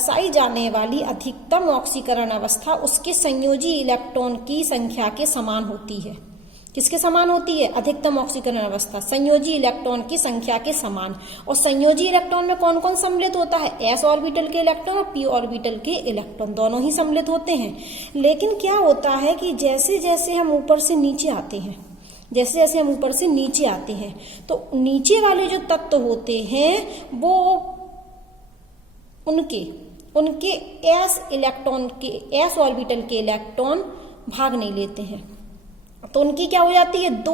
दर्शाई जाने वाली अधिकतम ऑक्सीकरण अवस्था उसके संयोजी इलेक्ट्रॉन की संख्या के समान होती है। किसके समान होती है? अधिकतम ऑक्सीकरण अवस्था संयोजी इलेक्ट्रॉन की संख्या के समान। और संयोजी इलेक्ट्रॉन में कौन कौन सम्मिलित होता है? s ऑर्बिटल के इलेक्ट्रॉन और p ऑर्बिटल के इलेक्ट्रॉन, दोनों ही सम्मिलित होते हैं। लेकिन क्या होता है कि जैसे जैसे हम ऊपर से नीचे आते हैं, जैसे जैसे हम ऊपर से नीचे आते हैं, तो नीचे वाले जो तत्व होते हैं वो उनके s ऑर्बिटल के इलेक्ट्रॉन भाग नहीं लेते हैं, तो उनकी क्या हो जाती है? 2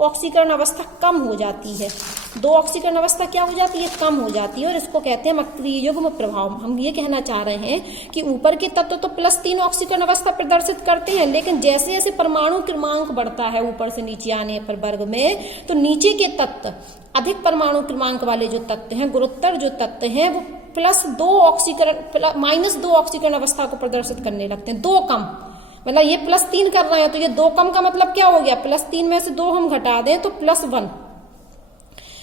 ऑक्सीकरण अवस्था कम हो जाती है। 2 ऑक्सीकरण अवस्था क्या हो जाती है? कम हो जाती है। और इसको कहते हैं अक्रिय युग्म प्रभाव। हम ये कहना चाह रहे हैं कि ऊपर के तत्व तो +3 ऑक्सीकरण अवस्था प्रदर्शित करते हैं, लेकिन जैसे जैसे परमाणु क्रमांक बढ़ता है ऊपर से नीचे आने पर वर्ग में, तो नीचे के तत्व अधिक परमाणु क्रमांक वाले जो तत्व हैं, गुरुत्तर जो तत्व हैं, वो -2 ऑक्सीकरण अवस्था को प्रदर्शित करने लगते हैं। 2 कम, मतलब ये +3 कर रहे हैं तो ये 2 कम का मतलब क्या हो गया? +3 में से 2 हम घटा दें तो +1।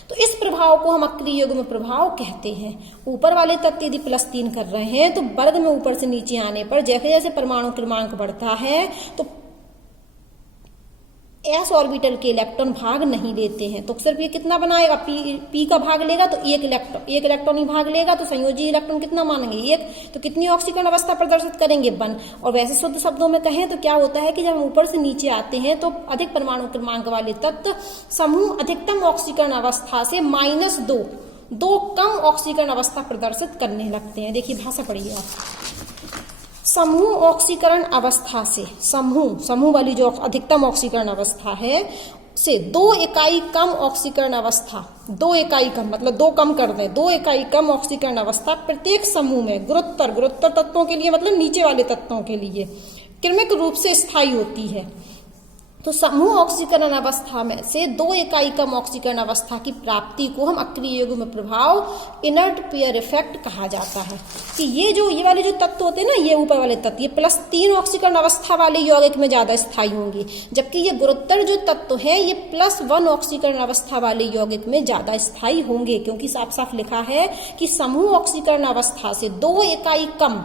तो इस प्रभाव को हम अक्रिय युग्म प्रभाव कहते हैं। ऊपर वाले तत्व यदि +3 कर रहे हैं तो वर्ग में ऊपर से नीचे आने पर जैसे जैसे परमाणु क्रमांक बढ़ता है तो s ऑर्बिटल के इलेक्ट्रॉन भाग नहीं लेते हैं। तो सिर्फ ये कितना बनाएगा? p का भाग लेगा तो एक इलेक्ट्रॉन ही भाग लेगा, तो संयोजी इलेक्ट्रॉन कितना मानेंगे? 1। तो कितनी ऑक्सीकरण अवस्था प्रदर्शित करेंगे? 1। और वैसे शुद्ध शब्दों में कहें तो क्या होता है कि जब हम ऊपर से नीचे आते हैं तो अधिक परमाणु क्रमांक वाले तत्व समूह अधिकतम ऑक्सीकरण अवस्था से -2 कम ऑक्सीकरण अवस्था प्रदर्शित करने लगते हैं। देखिए भाषा पढ़िए आप। समूह ऑक्सीकरण अवस्था से, समूह वाली जो अधिकतम ऑक्सीकरण अवस्था है से 2 इकाई कम ऑक्सीकरण अवस्था, 2 इकाई कम मतलब 2 कम कर दें, 2 इकाई कम ऑक्सीकरण अवस्था प्रत्येक समूह में गुरुत्तर तत्वों के लिए, मतलब नीचे वाले तत्वों के लिए क्रमिक रूप से स्थायी होती है। तो समूह ऑक्सीकरण अवस्था में से 2 इकाई कम ऑक्सीकरण अवस्था की प्राप्ति को हम अक्रिय युग्म प्रभाव, इनर्ट पेयर इफेक्ट कहा जाता है। कि ये वाले जो तत्व होते हैं ना, ये ऊपर वाले तत्व, ये +3 ऑक्सीकरण अवस्था वाले यौगिक में ज्यादा स्थायी होंगे, जबकि ये गुरुत्तर जो तत्व है ये +1 ऑक्सीकरण अवस्था वाले यौगिक में ज्यादा स्थायी होंगे, क्योंकि साफ साफ लिखा है कि समूह ऑक्सीकरण अवस्था से 2 इकाई कम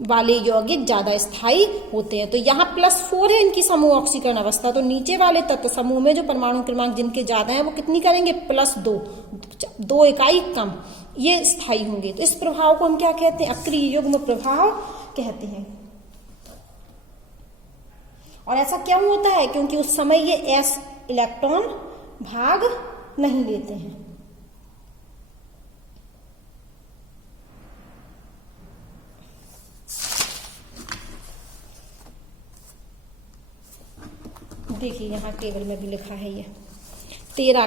वाले यौगिक ज्यादा स्थायी होते हैं। तो यहाँ +4 है इनकी समूह ऑक्सीकरण अवस्था, तो नीचे वाले तत्व समूह में जो परमाणु क्रमांक जिनके ज्यादा है वो कितनी करेंगे? +2 इकाई कम, ये स्थायी होंगे। तो इस प्रभाव को हम क्या कहते हैं? अक्रिय युग्म प्रभाव कहते हैं। और ऐसा क्यों होता है? क्योंकि उस समय ये s इलेक्ट्रॉन भाग नहीं लेते हैं। देखिए यहाँ टेबल में भी लिखा है ये 13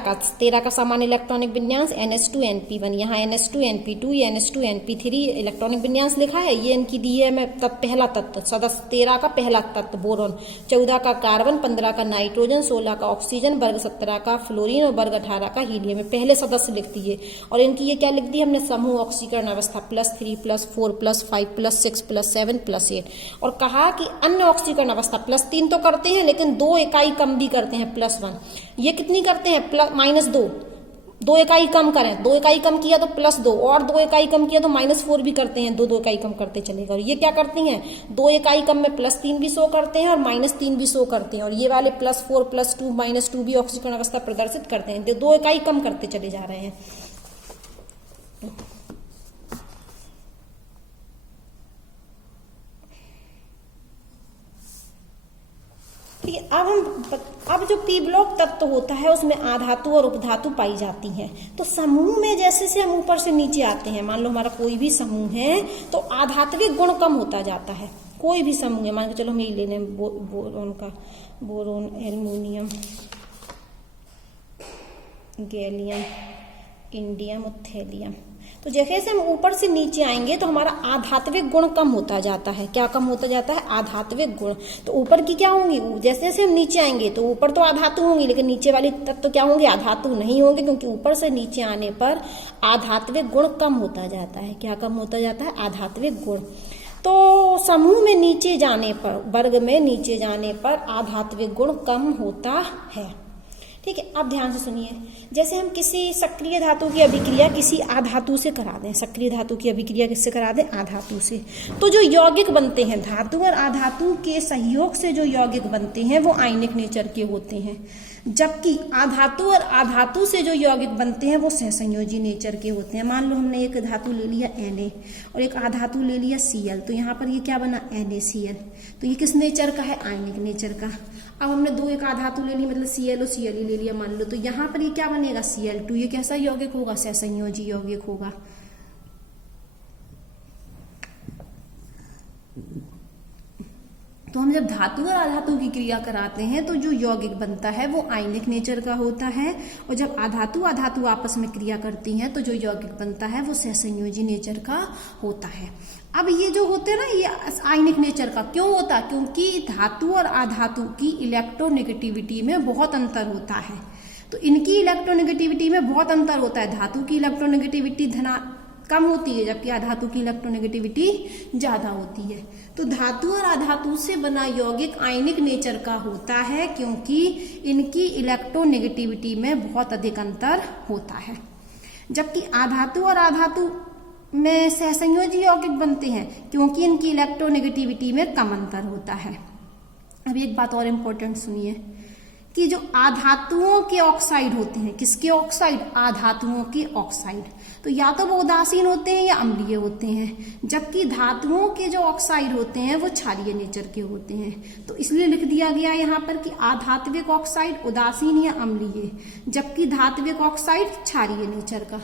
का सामान्य इलेक्ट्रॉनिक विन्यास NH2NP1, यहाँ NH2NP2, ये NH2NP3 इलेक्ट्रॉनिक विन्यास लिखा है। ये इनकी दी है मैं पहला तत्व सदस्य 13 का पहला तत्व बोरोन, 14 का कार्बन, 15 का नाइट्रोजन, 16 का ऑक्सीजन, वर्ग 17 का फ्लोरीन और वर्ग 18 का हीलियम में पहले सदस्य लिख दिए। और इनकी ये क्या लिख दी हमने? समूह ऑक्सीकरण अवस्था +3 +4 +5 +6 +7 +8। और कहा कि अन्य ऑक्सीकरण अवस्था +3 तो करते हैं लेकिन 2 इकाई कम भी करते हैं, +1। ये कितनी करते हैं? -2 इकाई कम करें, 2 इकाई कम किया तो +2, और 2 इकाई कम किया तो -4 भी करते हैं, 2 इकाई कम करते चलेगा। और ये क्या करती हैं? 2 इकाई कम में +3 भी शो करते हैं और -3 भी शो करते हैं। और ये वाले +4 +2 -2 भी ऑक्सीकरण अवस्था प्रदर्शित करते हैं, 2 इकाई कम करते चले जा रहे हैं। ठीक है, अब जो पी ब्लॉक तत्व होता है उसमें आधातु और उपधातु पाई जाती हैं। तो समूह में जैसे से हम ऊपर से नीचे आते हैं, मान लो हमारा कोई भी समूह है तो आधात्विक गुण कम होता जाता है। कोई भी समूह है, मान के चलो हम यही ले लें बोरोन, एल्युमिनियम, गैलियम, इंडियम और थैलियम। तो जैसे से हम ऊपर से नीचे आएंगे तो हमारा आधात्विक गुण कम होता जाता है। क्या कम होता जाता है? आधात्विक गुण। तो ऊपर की क्या होंगी? जैसे जैसे हम नीचे आएंगे तो ऊपर तो आधातु होंगी, लेकिन नीचे वाले तत्व क्या होंगे? आधातु नहीं होंगे, क्योंकि ऊपर से नीचे आने पर आधात्विक गुण कम होता जाता है। क्या कम होता जाता है? आधात्विक गुण। तो समूह में नीचे जाने पर, वर्ग में नीचे जाने पर आधात्विक गुण कम होता है। ठीक है, अब ध्यान से सुनिए। जैसे हम किसी सक्रिय धातु की अभिक्रिया किसी आधातु से करा दें, सक्रिय धातु की अभिक्रिया किससे करा दें? आधातु से, तो जो यौगिक बनते हैं धातु और आधातु के सहयोग से जो यौगिक बनते हैं वो आयनिक नेचर के होते हैं, जबकि आधातु और आधातु से जो यौगिक बनते हैं वो सहसंयोजी नेचर के होते हैं। मान लो हमने एक धातु ले लिया Na और एक आधातु ले लिया Cl, तो यहाँ पर ये क्या बना? NaCl। तो ये किस नेचर का है? आयनिक नेचर का। अब हमने एक आधातु ले ली, मतलब Cl और Cl ले लिया मान लो, तो यहाँ पर ये क्या बनेगा? Cl2। ये कैसा यौगिक होगा? सहसंयोजी यौगिक होगा। तो हम जब धातु और आधातु की क्रिया कराते हैं तो जो यौगिक बनता है वो आयनिक नेचर का होता है, और जब आधातु आधातु आपस में क्रिया करती हैं तो जो यौगिक बनता है वो सहसंयोजी नेचर का होता है। अब ये जो होते हैं ना, ये आयनिक नेचर का क्यों होता है? क्योंकि धातु और आधातु की इलेक्ट्रोनेगेटिविटी में बहुत अंतर होता है। तो इनकी इलेक्ट्रोनेगेटिविटी में बहुत अंतर होता है। धातु की इलेक्ट्रोनेगेटिविटी कम होती है, जबकि आधातु की इलेक्ट्रोनेगेटिविटी ज्यादा होती है। तो धातु और आधातु से बना यौगिक आयनिक नेचर का होता है, क्योंकि इनकी इलेक्ट्रोनेगेटिविटी में बहुत अधिक अंतर होता है। जबकि आधातु और आधातु में सहसंयोजी यौगिक बनते हैं, क्योंकि इनकी इलेक्ट्रोनेगेटिविटी में कम अंतर होता है। अब एक बात और इम्पोर्टेंट सुनिए कि जो आधातुओं के ऑक्साइड होते हैं, किसके ऑक्साइड? आधातुओं के ऑक्साइड, तो या तो वो उदासीन होते हैं या अम्लीय होते हैं, जबकि धातुओं के जो ऑक्साइड होते हैं वो क्षारीय नेचर के होते हैं। तो इसलिए लिख दिया गया यहाँ पर कि आधात्विक ऑक्साइड उदासीन या अम्लीय, जबकि धात्विक ऑक्साइड क्षारीय नेचर का।